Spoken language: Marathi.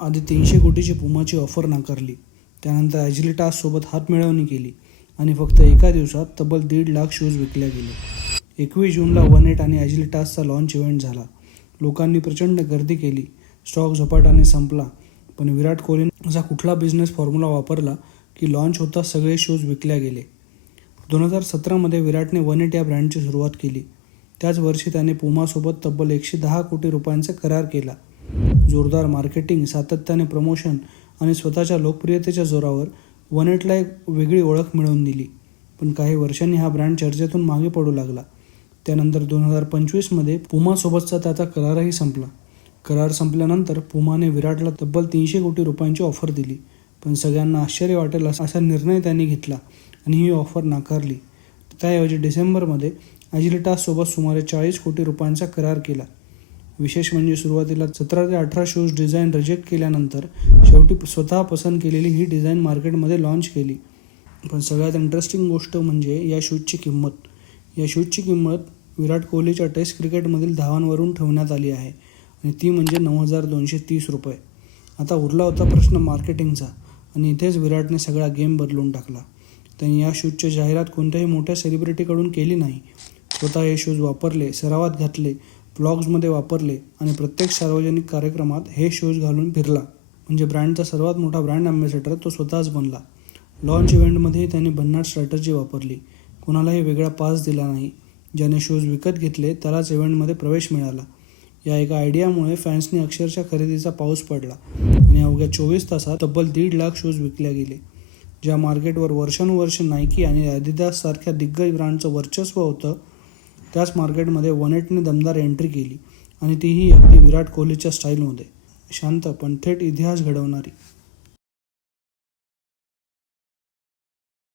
आधी 300 कोटीची पुमाची ऑफर नाकारली. त्यानंतर ॲजिलिटाससोबत हातमिळवणी केली आणि फक्त एका दिवसात तब्बल 1.5 लाख शूज विकल्या गेले. 21 जूनला 18 आणि ॲजिलिटासचा लॉन्च इव्हेंट झाला. लोकांनी प्रचंड गर्दी केली. स्टॉक झपाट्याने संपला. पण विराट कोहलीने असा कुठला बिझनेस फॉर्म्युला वापरला की लॉन्च होताच सगळे शूज विकल्या गेले. 2017मध्ये विराटने 18 या ब्रँडची सुरुवात केली. त्याच वर्षी त्याने पुमासोबत तब्बल 110 कोटी रुपयांचा करार केला. जोरदार मार्केटिंग, सातत्याने प्रमोशन आणि स्वतःच्या लोकप्रियतेच्या जोरावर 18ला एक वेगळी ओळख मिळवून दिली. पण काही वर्षांनी हा ब्रँड चर्चेतून मागे पडू लागला. त्यानंतर 2025मध्ये पुमासोबतचा त्याचा करारही संपला. करार संपल्यानंतर पुमाने विराटला तब्बल 300 कोटी रुपयांची ऑफर दिली. पण सगळ्यांना आश्चर्य वाटेल असा निर्णय त्यांनी घेतला आणि ही ऑफर नाकारली. त्याऐवजी डिसेंबरमध्ये ॲजिलिटाससोबत सुमारे 40 कोटी रुपयांचा करार केला. विशेष म्हणजे सुरुवातीला 17 ते 18 शूज डिझाईन रिजेक्ट केल्यानंतर शेवटी स्वतः पसंत केलेली ही डिझाईन मार्केटमध्ये लॉन्च केली. पण सगळ्यात इंटरेस्टिंग गोष्ट म्हणजे या शूजची किंमत. या शूजची किंमत विराट कोहलीच्या टेस्ट क्रिकेटमधील धावांवरून ठेवण्यात आली आहे आणि ती म्हणजे 9,230 रुपये. आता उरला होता प्रश्न मार्केटिंगचा आणि इथेच विराटने सगळा गेम बदलून टाकला. त्यांनी या शूजची जाहिरात कोणत्याही मोठ्या सेलिब्रिटीकडून केली नाही. स्वतः हे शूज वापरले, सरावात घातले, ब्लॉग्समध्ये वापरले आणि प्रत्येक सार्वजनिक कार्यक्रमात हे शूज घालून फिरला. म्हणजे ब्रँडचा सर्वात मोठा ब्रँड ॲम्बॅसेडर तो स्वतःच बनला. लॉन्च इव्हेंटमध्येही त्यांनी भन्नाट स्ट्रॅटर्जी वापरली. कुणालाही वेगळा पास दिला नाही. ज्याने शूज विकत घेतले त्यालाच इव्हेंटमध्ये प्रवेश मिळाला. या एका आयडियामुळे फॅन्सनी अक्षरशः खरेदीचा पाऊस पडला आणि अवघ्या 24 तासात तब्बल 1.5 लाख शूज विकल्या गेले. ज्या मार्केटवर वर्षानुवर्ष नायकी आणि ॲडिदाससारख्या दिग्गज ब्रँडचं वर्चस्व होतं, त्याच मार्केटमध्ये 18ने दमदार एंट्री केली आणि तीही अगदी विराट कोहलीच्या स्टाईलमध्ये. शांत पण थेट इतिहास घडवणारी.